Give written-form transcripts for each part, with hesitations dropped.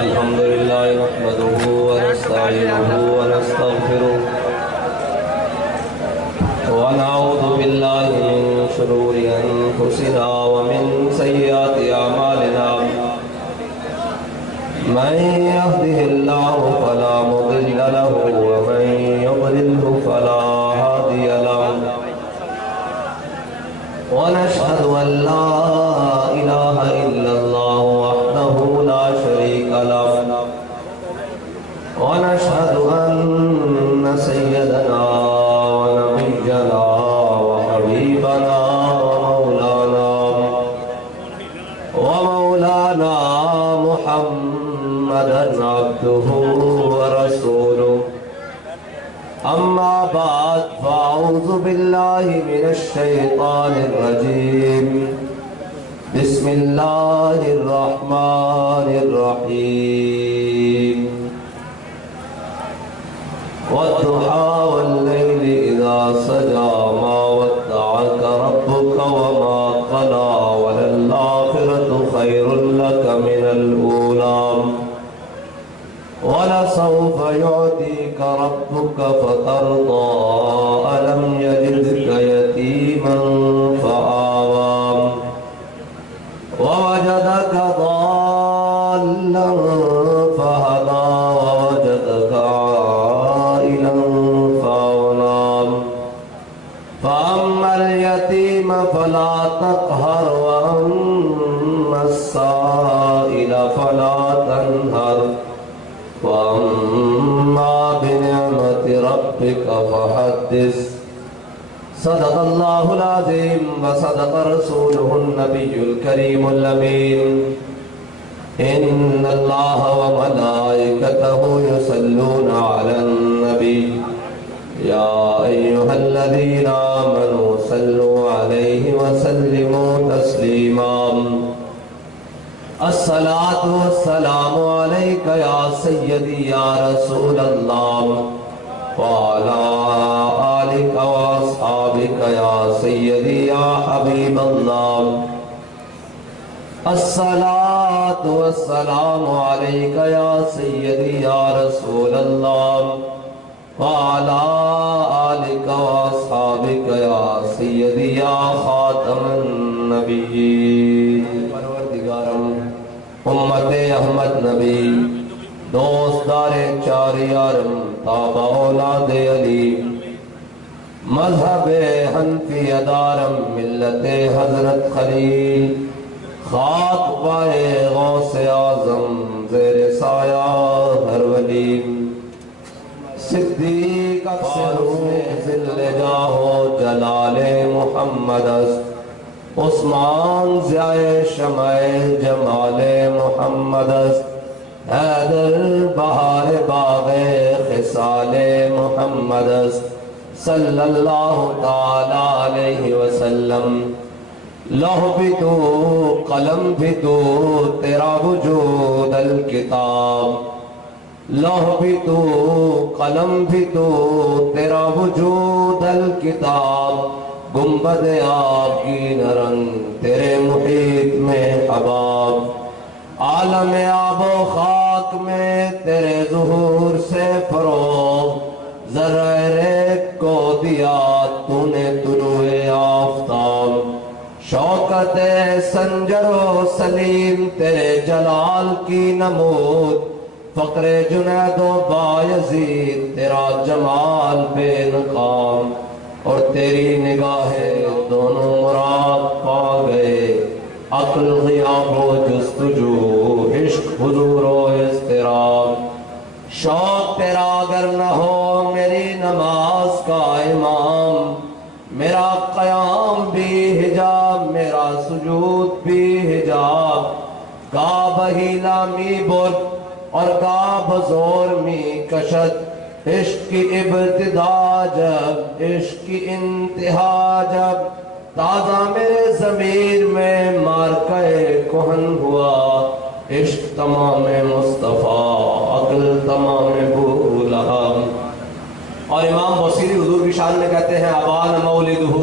الحمد لله نحمده ونستعينه ونستغفره ونعوذ بالله من شرور أنفسنا ومن سيئات أعمالنا من يهده الله فلا مضل له ومن يضلله فلا هادي له ونشهد أن لا إله إلا الله وحده لا شريك له ونشهد أن سيدنا ونبينا وحبيبنا ومولانا محمدا عبده ورسوله أما بعد فأعوذ بالله من الشيطان الرجيم بسم الله الرحمن الرحيم والضحى والليل إذا سجى ما ودعك ربك وما قلى وللآخرة خير لك من الأولى ولسوف يعطيك ربك فترضى ألم يجدك يتيما فآوى ووجدك ضالا فهدى ووجدك عائلا فأغنى فأما اليتيم فلا تقهر وأما السائل فلا تنهر وأما بنعمة ربك فحدث صدق الله العظيم وصدق رسوله النبي الكريم الأمين إن الله وملائكته يصلون على النبي يا أيها الذين آمنوا صلوا عليه وسلموا تسليما الصلاة والسلام عليك يا سيدي يا رسول الله وعلى آلك وأصحابك يا سيدي يا حبيب الله الصلاة والسلام عليك يا سيدي يا رسول الله وعلى آلك وأصحابك يا سيدي يا خاتم النبيين پروردگارم امت احمد نبی دوستدار چار یارم تابع اولاد علی مذہب حنفی ادارم ملت حضرت خلیل خاک پائے غوث اعظم زیر سایہ ہر ولی صدیق فاروق ذل جاہ جلال محمد است عثمان ضیاء شمع جمال محمد است حیدر بہار باغ خصال محمد است صلی اللہ تعالی علیہ وسلم لوح بھی تو قلم بھی تو تیرا وجود الکتاب لوح بھی تو قلم بھی تو تیرا وجود الکتاب گنبد آب کی نرنگ تیرے محیط میں حباب عالم آب و خاک میں تیرے ظہور سے فروغ ذرہ ریت کو دیا تو نے طلوع آفتاب شوکت سنجر و سلیم تیرے جلال کی نمود فقر جنید و بایزید تیرا جمال بے نقام اور تیری نگاہیں دونوں مراد پا گئے عقل غیاب و جستجو عشق حضور و اضطراب شوق تیرا اگر نہ ہو میری نماز کا امام میرا قیام بھی حجاب میرا سجود بھی حجاب گاہ بہیلا می برد اور گاہ بزور می کشت عشق کی ابتدا جب عشق کی انتہا جب تازہ میرے ضمیر میں مارکہ کہن ہوا عشق تمام مصطفیٰ عقل تمام بھولا اور امام بصیری حضور کی شان میں کہتے ہیں ابان مولدہ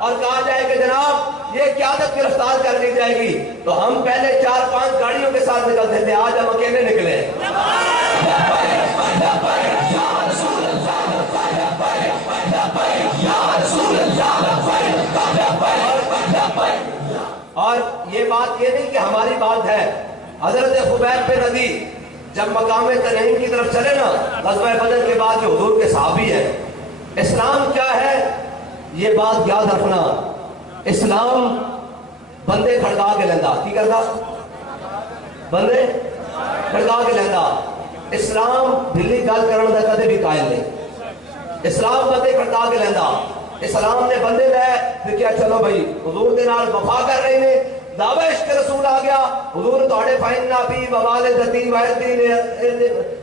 اور کہا جائے کہ جناب یہ قیادت کی رفتار کر لی جائے گی، تو ہم پہلے 4-5 گاڑیوں کے ساتھ نکلتے تھے، آج ہم اکیلے نکلے ہیں۔ اور یہ بات یہ نہیں کہ ہماری بات ہے، حضرت خبیب بن عدی جب مقام تنعیم کی طرف چلے نا غزوہ بدر کے بعد، جو حضور کے صحابی ہے، اسلام کیا ہے یہ بات یاد رکھنا، اسلام بندے کھڑکا کے لیندہ، کی کرتا؟ بندے کھڑکا کے لیندہ۔ اسلام دلی گل کرنے دا کدے بھی قائل نہیں، اسلام بندے کھڑکا کے لیندہ۔ اسلام نے بندے لے پھر کیا چلو بھائی حضور دے نال وفا کر رہے ہیں، دعوی عشق رسول آ گیا، حضور توڑے فائننا بھی ووالدتی وعدتی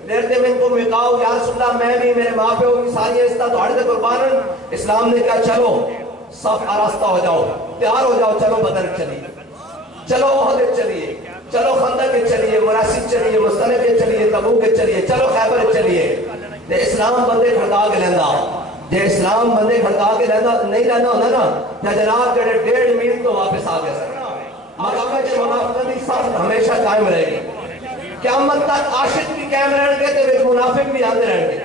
لیرتے من کو مقاؤ، یا رسول اللہ میں بھی میرے ماں پیو کی ساری عزتہ توڑے دے قربانن۔ اسلام نے کہا چلو صف آراستہ ہو جاؤ، تیار ہو جاؤ، چلو بدر چلیے، چلو احد چلیے، چلو خندق چلیے، مراسی چلیے، مستلق چلیے، تبوک چلیے، چلو خیبر چلیے۔ اسلام بندے کھڑکا کے لیندہ، جے اسلام بندے کھڑکا کے نہیں لینا ہونا نا، یا جناب جڑے 1.5 میل تو واپس آ گئے۔ مقام منافقت کی صف ہمیشہ قائم رہے گی، قیامت تک عاشق بھی قائم رہن گے تو منافق بھی آتے رہن گے۔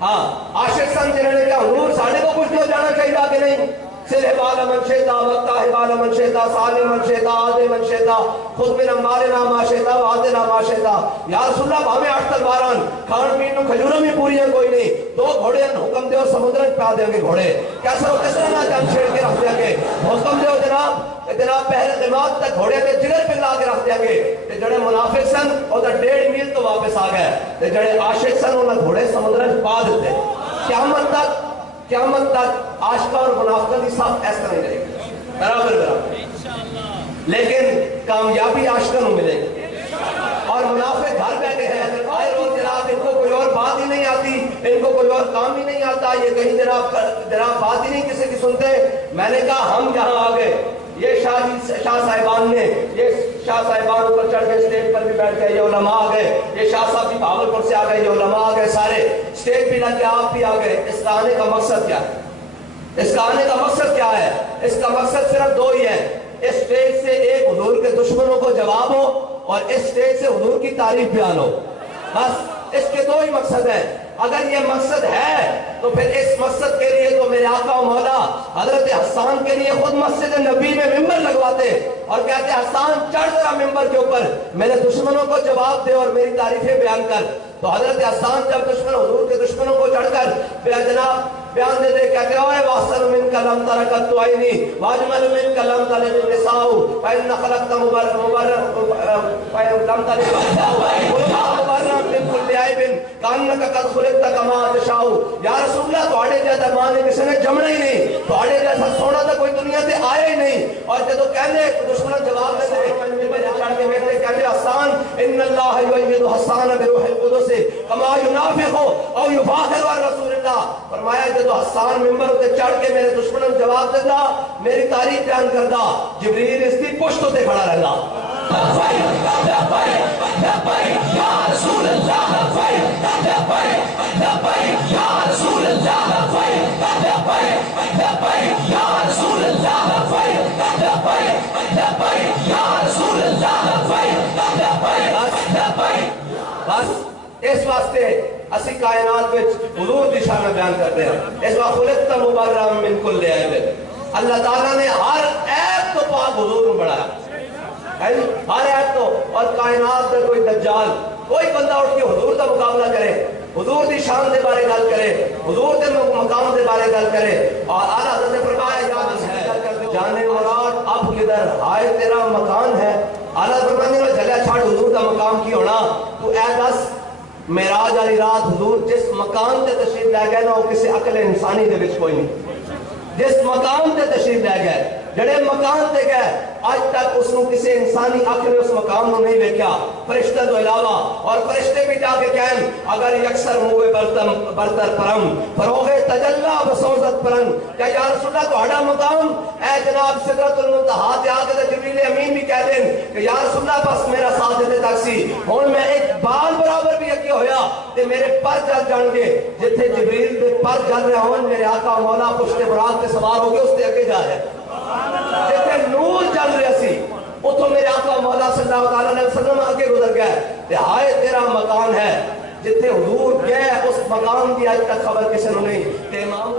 ہاں عاشق سن جنہوں نے کہا حضور ساڑھے کو کچھ تو جانا چاہیے کہ نہیں، سر حبال من شیطا وقتا حبال من شیطا سالی من شیطا آدھے من شیطا خود من امبارنا ما شیطا وعدنا ما شیطا۔ یا رسول اللہ ہمیں 8 تلواران کھان پین نو کھجوروں میں پوری ہیں کوئی نہیں، 2 گھوڑے حکم دیو سمندرن پہ دیں گے گھوڑے، کیسا ہو کس طرح جان چھیڑ کے رکھ دیں گے، حکم دیو جناب پہلے دماغ تک گھوڑے کے جگر پہ لا کے رکھ دیں گے۔ جڑے منافق سن وہ 1.5 میل تو واپس آ گئے، جڑے عاشق سن انہیں گھوڑے سمندرن پا دیتے۔ قیامت تک عاشقہ اور منافقہ کی صف ایس طرح ہی رہے گی، برابر۔ لیکن کامیابی عاشقہ نو ملے گی، اور منافق گھر بیٹھے ہیں آئے روز جناب ان کو کوئی اور بات ہی نہیں آتی، ان کو کوئی اور کام ہی نہیں آتا، یہ کہیں جناب بات ہی نہیں کسی کی سنتے۔ میں نے کہا ہم یہاں آ گئے، یہ شاہ صاحبان نے، یہ شاہ صاحبان اوپر چڑھ کے سٹیج پر بھی بیٹھ گئے، یہ علماء آ گئے، یہ شاہ صاحب بھی بھاولپور سے آ گئے، یہ علماء آ گئے، سارے سٹیج بھی لگ کے آپ بھی آ گئے۔ اس کا آنے کا مقصد کیا ہے؟ اس کا آنے کا مقصد کیا ہے؟ اس کا مقصد صرف 2 ہی ہے، اس سٹیج سے ایک حضور کے دشمنوں کو جواب ہو اور اس سٹیج سے حضور کی تعریف بیان ہو، بس اس کے 2 ہی مقصد ہیں۔ اگر یہ مقصد ہے تو پھر اس مقصد کے لیے تو میرے آقا و مولا حضرت حسان کے لیے خود مسجد نبی میں ممبر لگواتے اور کہتے حسان چڑھ ذرا ممبر کے اوپر، میرے دشمنوں کو جواب دے اور میری تعریفیں بیان کر۔ تو حضرت حسان جب حضور کے دشمنوں کو چڑھ کر جناب بیان دے دے کہتے ہوئے وَأَحْسَنُ مِنْكَ لَمْ تَرَكَتْ عَيْنِي وَأَجْمَلُ مِنْكَ لَمْ تَلِدِ النِّسَاءُ فَإِنَّ خَلَقْتَ مُبَرًّا مِنْ كُلِّ عَيْبٍ كَأَنَّكَ قَدْ خُلِقْتَ كَمَا تَشَاءُ۔ یا رسول اللہ تواڈے جیسا ماں نے کسی نے جمنا ہی نہیں، تواڈے جیسا سونا تو کوئی دنیا تے آیا ہی نہیں۔ اور جب کہنے دشمن جواب دے چڑھ کے کہتے کہتے حسان ان اللہ یؤید حسان بروح القدس کما ينافق او يفاخر عن رسول اللہ۔ فرمایا جب حسان ممبر تے چڑھ کے میرے دشمنوں جواب دیتا، میری تعریف بیان کردا، جبریل اس کی پشت تے کھڑا رہندا۔ یا رسول اللہ یا رسول اللہ یا رسول اللہ یا رسول اللہ۔ بس اس واسطے اسی کائنات میں حضور کی شان بیان کرتے ہیں۔ اس وقت خلقت مبرأ من کل عیب، اللہ تعالیٰ نے ہر عیب تو پاک حضور میں بڑھایا، ہر عیب تو۔ اور کائنات میں کوئی دجال کوئی بندہ اٹھ کے حضور کا مقابلہ کرے، حضور کی شان دے بارے گل کرے، حضور کے مقام دے بارے گل کرے، اور اعلیٰ حضرت نے فرمایا جانے مراد اب کدھر آئے تیرا مکان ہے۔ اعلیٰ حضرت نے جلیا چھاڑ حضور کا مقام کی ہونا، تو اے دس معراج والی رات حضور جس مقام تے تشریف لے گئے نا وہ کسی عقل انسانی دے وچ کوئی نہیں۔ جس مقام تے تشریف لے گئے، جڑے مقام تے گئے اج تک اس کسی انسانی اکھ نے اس مقام کو نہیں دیکھا فرشتہ تو علاوہ. اور فرشتے بھی جا کے کہیں اگر یکسر موے برتر پرم فروغ تجلا بسوزت پرن کیا یا رسول اللہ تو ہڑا مقام اے جناب سدرۃ المنتہا تے آ کے جبریل امین بھی کہہ دیں کہ یا رسول اللہ بس میرا ساتھ دے تک سی ہن میں ایک بال برابر بھی اگے ہویا تے میرے پر جل جان گے جتھے جبریل دے پر جل رہے ہون میرے آقا مولا پشت براق تے سوار ہو گئے اس تے اگے جا رہے جتھے نور جل رہا سی اتوں میرے آقا مولا صلی اللہ علیہ وسلم آگے گزر گئے تے ہائے تیرا مکان ہے جتھے حضور گئے اس مقام کی آج تک خبر کسی نے نہیں تے امام